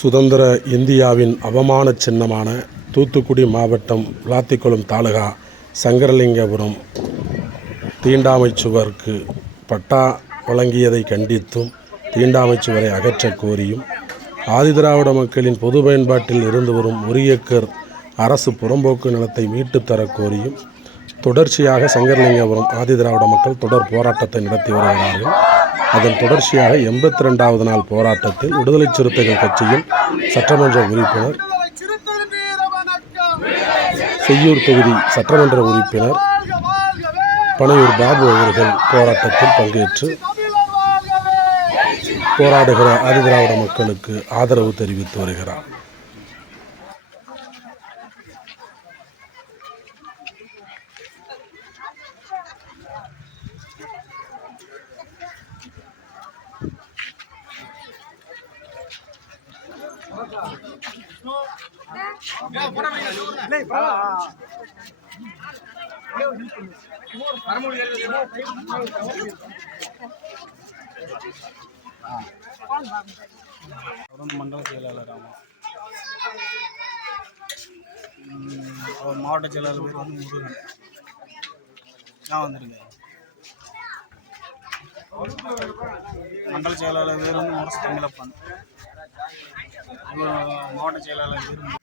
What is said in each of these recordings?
சுதந்திர இந்தியாவின் அவமான சின்னமான தூத்துக்குடி மாவட்டம் விளாத்திக்குளம் தாலுகா சங்கரலிங்கபுரம் தீண்டாமைச்சுவருக்கு பட்டா வழங்கியதை கண்டித்தும் தீண்டாமைச்சுவரை அகற்றக் கோரியும் ஆதிதிராவிட மக்களின் பொது பயன்பாட்டில் இருந்து வரும் ஒரு ஏக்கர் அரசு புறம்போக்கு நிலத்தை மீட்டுத் தரக் கோரியும் தொடர்ச்சியாக சங்கரலிங்கபுரம் ஆதிதிராவிட மக்கள் தொடர் போராட்டத்தை நடத்தி வருகிறார்கள். அதன் தொடர்ச்சியாக எண்பத்தி ரெண்டாவது நாள் போராட்டத்தில் விடுதலை சிறுத்தைகள் கட்சியின் சட்டமன்ற உறுப்பினர் செய்யூர் தொகுதி சட்டமன்ற உறுப்பினர் பனையூர் பாபு அவர்கள் போராட்டத்தில் பங்கேற்று போராடுகிற ஆதிதிராவிட மக்களுக்கு ஆதரவு தெரிவித்து வருகிறார். மண்டல செயலாளர் ஆமாம் அவர் மாவட்ட செயலாளர் பேர் வந்து முருகன் நான் வந்திருக்கேன் மண்டல செயலாளர் பேர் வந்து முரசு தமிழப்பன் மாவட்ட செயலாளர் பேர்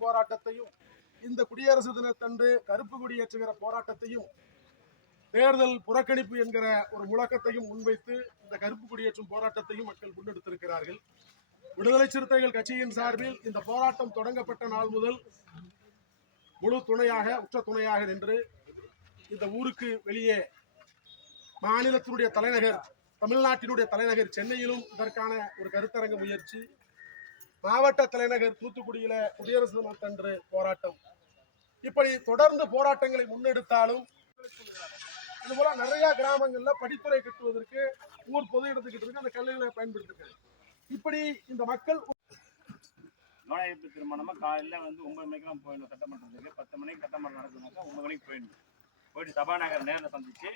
போராட்டத்தையும் இந்த குடியரசு தினத்தன்று கருப்பு குடியேற்றுகிற போராட்டத்தையும் தேர்தல் புறக்கணிப்பு என்கிற ஒரு முழக்கத்தையும் முன்வைத்து இந்த கருப்பு குடியேற்றும் போராட்டத்தையும் மக்கள் முன்னெடுத்திருக்கிறார்கள். விடுதலை சிறுத்தைகள் கட்சியின் சார்பில் இந்த போராட்டம் தொடங்கப்பட்ட நாள் முதல் முழு துணையாக உற்ற துணையாக நின்று இந்த ஊருக்கு வெளியே மாநிலத்தினுடைய தலைநகர் தமிழ்நாட்டினுடைய தலைநகர் சென்னையிலும் இதற்கான ஒரு கருத்தரங்க முயற்சி. மாவட்ட தலைநகர் தூத்துக்குடியில குடியரசு தினத்தன்று போராட்டம். இப்படி தொடர்ந்து போராட்டங்களை முன்னெடுத்தாலும் இது போல நிறைய கிராமங்கள்ல படித்துறை கட்டுவதற்கு ஊர் பொது இடத்துக்கிட்டு அந்த கல்லுகளை பயன்படுத்திருக்காங்க. இப்படி இந்த மக்கள் நோயாளிப்பு திருமணமா காலையில் வந்து ஒன்பது மணிக்கெல்லாம் போயிடணும் சட்டமன்றத்துக்கு. பத்து மணிக்கு சட்டமன்றம் நடக்குதுனாக்கா ஒன்பது மணிக்கு போயிடணும். போயிட்டு சபாநாயகர் நேரில் சந்திச்சு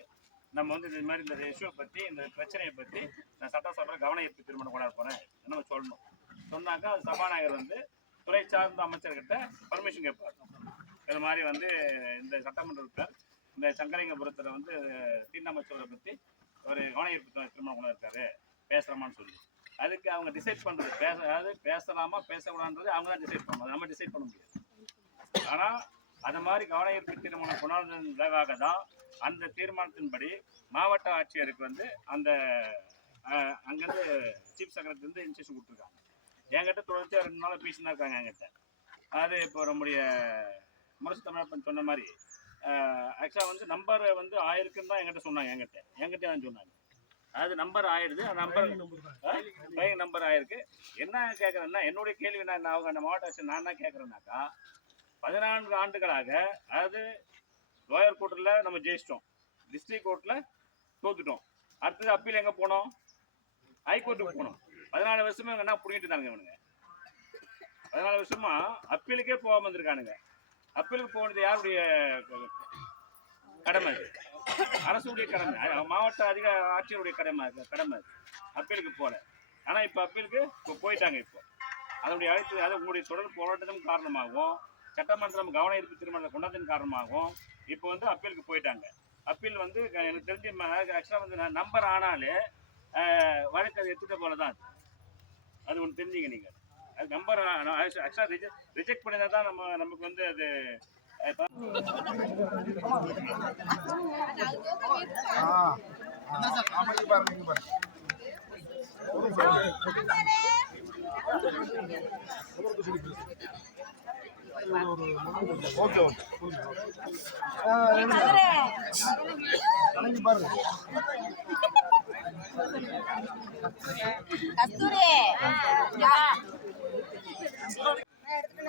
நம்ம வந்து இது மாதிரி இந்த இஷ்யூவை பற்றி இந்த பிரச்சனையை பற்றி நான் சட்டசபை கவன ஈர்ப்பு திருமணம் கொண்டாட போகிறேன் நம்ம சொல்லணும். சொன்னாக்கா அது சபாநாயகர் வந்து துறை சார்ந்த அமைச்சர்கிட்ட பர்மிஷன் கேட்பார். இது மாதிரி வந்து இந்த சட்டமன்ற உறுப்பினர் இந்த சங்கரிங்கபுரத்தில் வந்து தீண்டாமைச்சோரை பற்றி ஒரு கவன திருமணம் திருமணம் இருக்காரு பேசுகிறோமான்னு சொல்லி. அதுக்கு அவங்க டிசைட் பண்ணுறது பேச அதாவது பேசலாமா பேசக்கூடாதுன்றது அவங்க தான் டிசைட் பண்ணணும் நம்ம டிசைட் பண்ண முடியாது. ஆனால் அது மாதிரி கவன திருமணம் கொண்டாடுறதன் விளைவாக தான் அந்த தீர்மானத்தின்படி மாவட்ட ஆட்சியருக்கு வந்து அந்த அங்கேருந்து சீஃப் செக்ரட்டரி வந்து இன்ஸ்ட்ரக்ஷன் கொடுத்துருக்காங்க. என்கிட்ட தொடர்ச்சியாக ரெண்டு நாள் பேசினா இருக்காங்க என்கிட்ட. அது இப்போ நம்முடைய முரசு தமிழப்பன் சொன்ன மாதிரி ஆக்சுவலாக வந்து நம்பர் வந்து ஆயிருக்குன்னு தான் என்கிட்ட சொன்னாங்க என்கிட்ட. என்கிட்ட தான் சொன்னாங்க. அது நம்பர் ஆயிடுது அந்த நம்பர் பையன் நம்பர் ஆயிருக்கு. என்ன கேட்குறேன்னா என்னுடைய கேள்வி நான் அவங்க அந்த மாவட்ட ஆட்சியர் நான் என்ன கேட்குறேன்னாக்கா பதினான்கு ஆண்டுகளாக அதாவது லோயர் கோர்ட்டில் நம்ம ஜெயிச்சிட்டோம். டிஸ்ட்ரிக்ட் கோர்ட்டில் தோத்துட்டோம். அடுத்தது அப்பீல் எங்கே போனோம்? ஹைகோர்ட்டுக்கு போனோம். பதினாலு வருஷமா இவங்க என்ன பிடிக்கிட்டு இருந்தாங்க இவனுங்க? பதினாலு வருஷமா அப்பீலுக்கே போகாம இருந்திருக்கானுங்க. அப்பீலுக்கு போனது யாருடைய கடமை? அது அரசுடைய கடமை. மாவட்ட அதிக ஆட்சியருடைய கடமை கடமை. அது. அப்பீலுக்கு போல. ஆனால் இப்போ அப்பீலுக்கு இப்போ போயிட்டாங்க இப்போ. அதனுடைய அழைத்து அது உங்களுடைய தொடர் போராட்டத்தின் காரணமாகவும் சட்டமன்றம் கவன ஈர்ப்பு தீர்மானத்தை கொண்டாந்ததன் காரணமாகவும் இப்போ வந்து அப்பீலுக்கு போயிட்டாங்க. அப்பீல் வந்து எனக்கு தெரிஞ்சு ஆக்சுவலாக வந்து நான் நம்பர் ஆனாலே வழக்கு அது எடுத்துகிட்ட போல தான் அது. அது ஒன்று தெரிஞ்சுங்க நீங்கள் அது நம்பர் ஆக்சுவலாக ரிஜெக்ட் ரிஜெக்ட் தான் நம்ம நமக்கு வந்து அது அஹ், அமைதி பாருங்க ஓகே ஓகே கலங்கி பாருங்க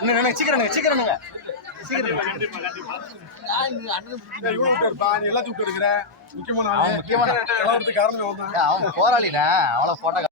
என்ன என்ன சீக்கிரம் சீக்கிரம் எல்லாத்தையும் விட்டு எடுக்கிற முக்கியமான முக்கியமான போராளிண்ணே அவளை போட்டோ